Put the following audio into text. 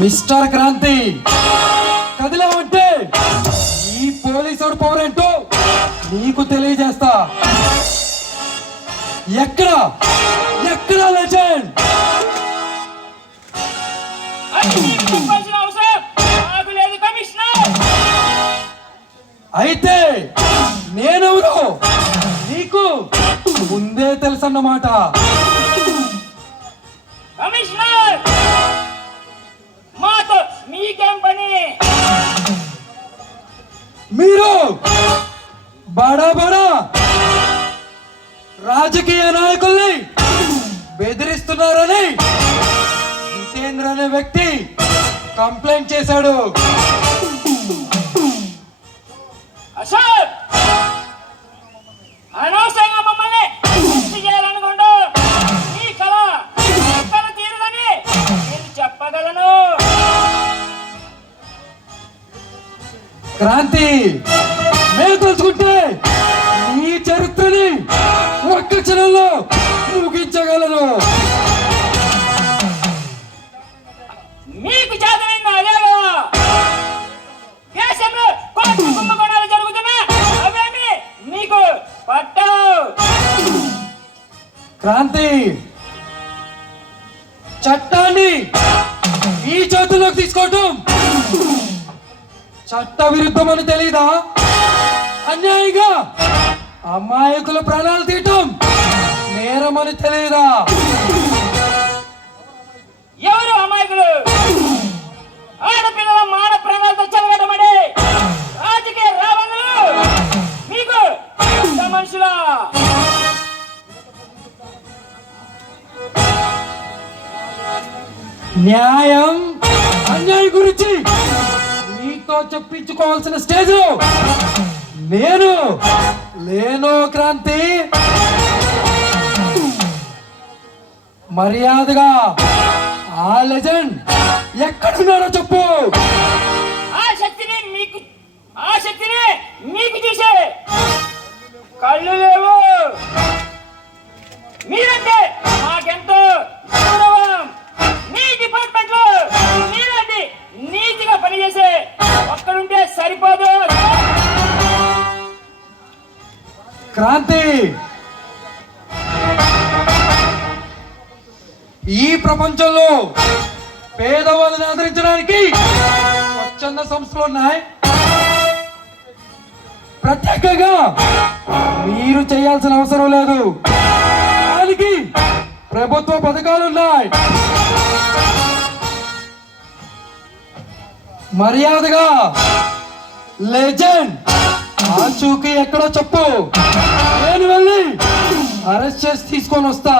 Mister Kranti, కదిలేమంటే ఈ పోలీసుడు power ఏంటో నీకు తెలియజేస్తా. ఎక్కడ ఎక్కడ లెజెండ్? అయితే నేనెవరు నీకు ముందే తెలుసన్నమాట. మీకేం పని? మీరు బడా బడా రాజకీయ నాయకుల్ని బెదిరిస్తున్నారని జితేంద్ర అనే వ్యక్తి కంప్లైంట్ చేశాడు. అశోక్, అనవసరంగా మమ్మల్ని చేయాలనుకుంటూ నీ కళ ఎక్కడ తీరుదని నేను చెప్పగలను. క్రాంతి, మేము తెలుసుకుంటే ఈ చరిత్రని ఒక్క క్షణంలో ముగించగలను. మీకు చేతనైన అదే కదా. దేశంలో కోట్ల కుంభకోణాలు జరుగుతున్నా అవేమి మీకు పట్టవు. క్రాంతి, చట్టాన్ని ఈ చేతుల్లోకి తీసుకోవటం చట్ట విరుద్ధమని తెలీదా? అన్యాయంగా అమాయకుల ప్రాణాలు తీయటం నేరమని తెలీదా? ఎవరు అమాయకులు? ఆడపిల్లల మాన ప్రాణాలతో చెలగడమని రాజకీయ రావణులు మీకు మనుషులా? న్యాయం అన్యాయం గురించి నీతో చెప్పించుకోవాల్సిన స్టేజ్ లో నేను లేను. క్రాంతి, మర్యాదగా ఆ లెజెండ్ ఎక్కడున్నాడో చెప్పు. ఆ శక్తిని మీకు చూసే కళ్ళు లేవు. మీరంటే మాకెంతో గౌరవం. మీ డిపార్ట్మెంట్ లో మీలాంటి నీతిగా పనిచేసే ఒక్కడుంటే సరిపోదు. క్రాంతి, ఈ ప్రపంచంలో పేదవాళ్ళని ఆదరించడానికి స్వచ్ఛంద సంస్థలు ఉన్నాయి. ప్రత్యేకంగా మీరు చేయాల్సిన అవసరం లేదు. దానికి ప్రభుత్వ పథకాలు ఉన్నాయి. మర్యాదగా లెజెండ్ ఆచూకీ ఎక్కడో చెప్పు. నేను వెళ్ళి అరెస్ట్ చేసి తీసుకొని వస్తా.